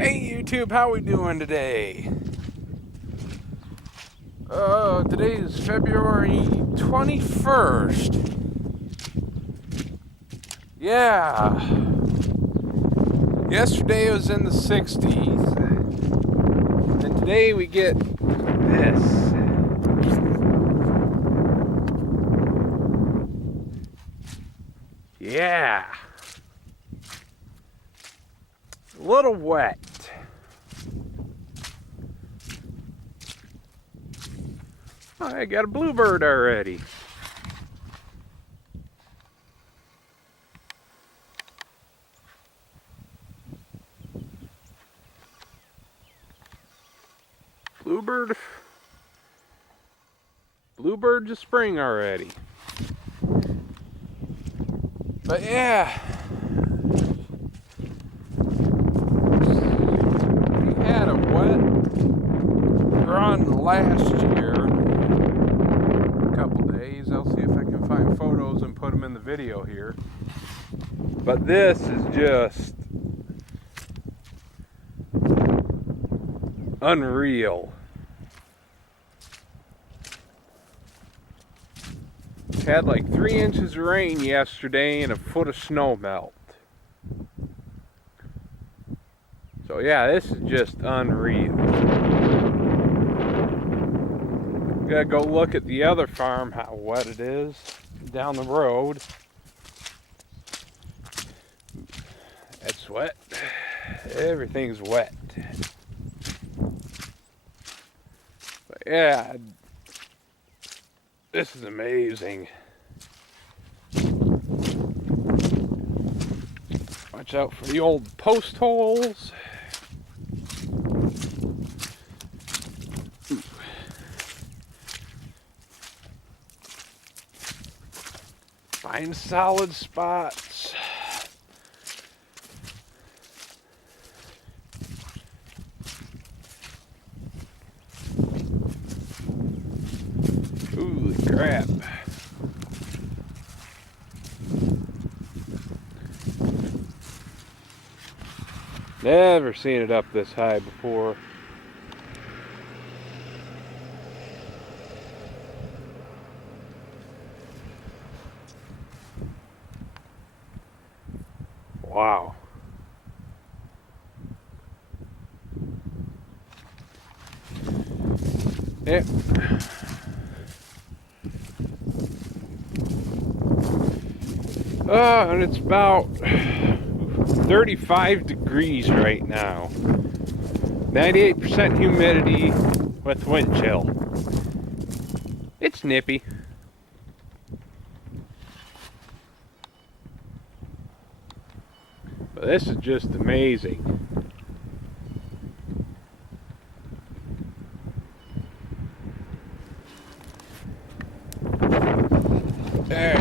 Hey YouTube, how we doing today? Today is February 21st. Yeah. Yesterday was in the 60s. And today we get this. Yeah. A little wet. I got a bluebird already. Bluebird's of spring already. But yeah, we had a wet run last year. A couple days. I'll see if I can find photos and put them in the video here. But this is just unreal. Had like 3 inches of rain yesterday and a foot of snow melt. So yeah, this is just unreal. Gotta go look at the other farm, how wet it is down the road. It's wet. Everything's wet. But yeah, this is amazing. Watch out for the old post holes. Find solid spots. Holy crap. Never seen it up this high before. Wow. Yeah. And it's about 35 degrees right now. 98% humidity with wind chill. It's nippy. But this is just amazing. There.